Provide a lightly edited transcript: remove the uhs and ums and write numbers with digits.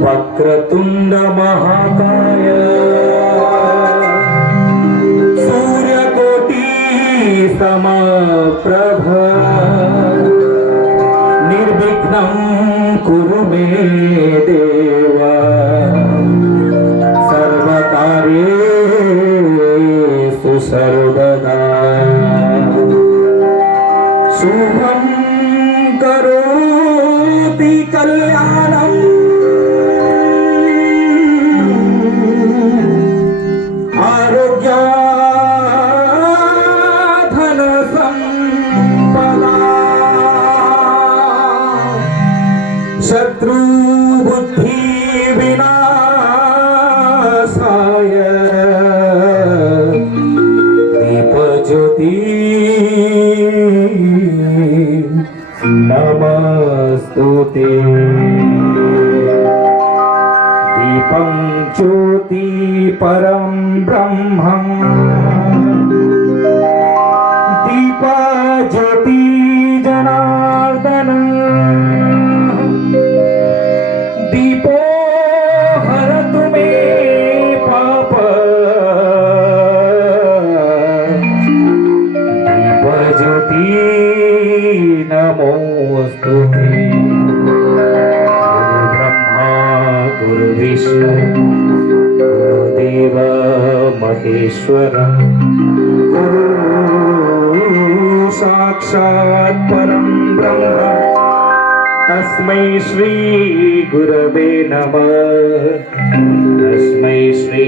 वक्रतुंड महाकाय सूर्यकोटी समप्रभ निर्विघ्नं कुरु मे देव सर्वकार्येषु सर्वदा शुभं करोति कल्याणम् शत्रु बुद्धि विनाशाय दीप ज्योति नमस्तुते दीपं ज्योति परं ब्रह्मं दीप ज्योति जनार्दन दीपो हरतु मे पाप दीप ज्योति नमोस्तुते गुरु ब्रह्मा गुरु विष्णु गुरुदेव महेश्वर गुरु साक्षात् परं ब्रह्म तस्मै श्री गुरवे नमः तस्मै श्री